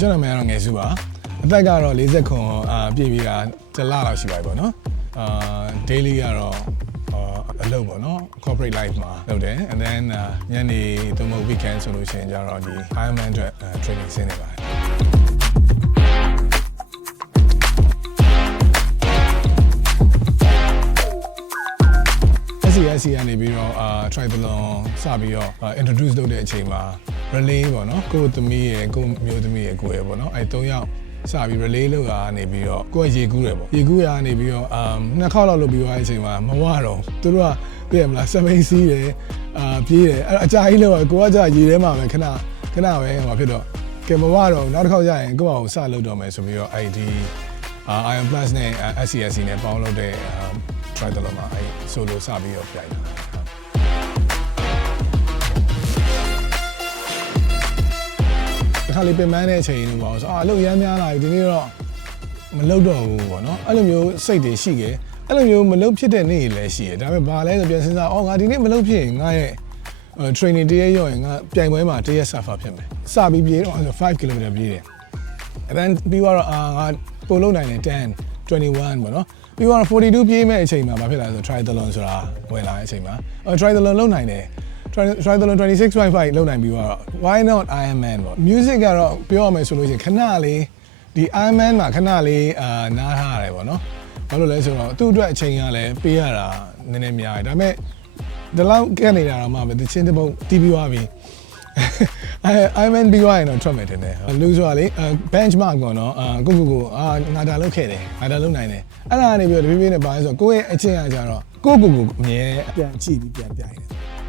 ကျွန်တော်ကတော့ငယ်စုပါအသက်ကတော့40ခွန်ပြည့်ပြီးတာတစ်လလောက်ရှိပါပြီပေါ့နော်daily ကတော့အလုပ်ပေါ့နော် corporate life မှာလုပ်တယ် and then ညနေသို့မဟုတ် weekend ဆိုလို့ရှိရင်ကျတော့ဒီ Ironman အတွက် training ဆင်းနေပါတယ်SC ကနေပြီးတော့triathlon စပြီးတော့ introduce လုပ်တဲ့အချိန်မှာ relay ပေါ့နော်ကိုယ့်သမီးရယ်ကိုယ့်မျိုးသမီးရယ်ကိုယ်ရယ်ပေါ့နော်အဲ၃ယောက်စပြီး relay လုပ်တာနေပြီးတော့ကိုယ်ရေကူးတယ်ပေါ့ရေကူးရနေပြီးတော့နှစ်ခေါက်လောက်လုပ်ပြီးသွားတဲ့အချိန်မှာမဝတော့သူတို့ကပြည့်မလားစမိန်စီးတယ်ပြေးတယ်အဲ့အကြာကြီးလောက်ကိုကကြာရေထဲမှာပဲခဏပဲဟိုဖြစ်တော့ကဲမဝတော့နောက်တစ်ခေါက်ကျရင်ကိုယ့်ဘာကိုစလုပ်တော့မယ်ဆိုပြီးတော့အဲ့ဒီ Iron Plus နဲ့ SCSC နဲ့ပေါင်းလုပ်တဲ့ triathlon မှာအဲ့ solo စပြီးတော့ပြိုင်တာခါလေးပင်ပန်းတဲ့အချိန်လို့ပေါ့ဆိုအလုပ်ရမ်းများလာပြီဒီနေ့တော့မလုပ်တော့ဘူးပေါ့နော်အဲ့လိုမျိုးစိတ်တွေရှိခဲ့အဲ့လိုမျိုးမလုပ်ဖြစ်တဲ့နေ့တွေလည်းရှိတယ်ဒါပေမဲ့ဘာလဲဆိုပြန်စဉ်းစားငါဒီနေ့မလုပ်ဖြစ်ရင်ငါရဲ့ training တရက်ရောရင်ငါပြိုင်ပွဲမှာတရက် suffer ဖြစ်မယ်စပြီးပြေးတော့5 km ပြေးတယ်အဲ့ဒါပြီးတော့ငါပို့လုံနိုင်တယ်10 21ပေါ့နော်ပြီးတော့42ပြေးမဲ့အချိန်မှာဘာဖြစ်လာလဲဆို triathlon ဆိုတာဝင်လာတဲ့အချိန်မှာtriathlon လုပ်နိုင်တယ်triathlon 26.5 လုပ်နိုင်ပြီးတော့ why not Ironman ပေါ့ music ကတော့ပြောရမယ်ဆိုလို့ရှိရင်ခဏလေးဒီ Ironman မှာခဏလေးနားထားရတယ်ပေါ့နော်ဘာလို့လဲဆိုတော့သူ့အတွက်အချိန်ကလည်းပေးရတာနည်းနည်းများတယ်ဒါပေမဲ့ဒီလောက်ကနေတာတော့မှပဲတချင်းတစ်ပုတ်တီးပြီးသွားပြီIronman ပြီးသွားရင်တော့ထွက်မယ်တင်တယ်လူဆိုတာလေ benchmark ပေါ့နော်ကိုငါဒါလုပ်ခဲ့တယ်ငါဒါလုပ်နိုင်တယ်အဲ့ဒါကနေပြီးတော့တဖြည်းဖြည်းနဲ့ပါလဲဆိုတော့ကိုယ့်ရဲ့အချင်းအကြတော့ကိုအမြဲပြန်ကြည့်ပြီးပြန်ပြိုင်တယ်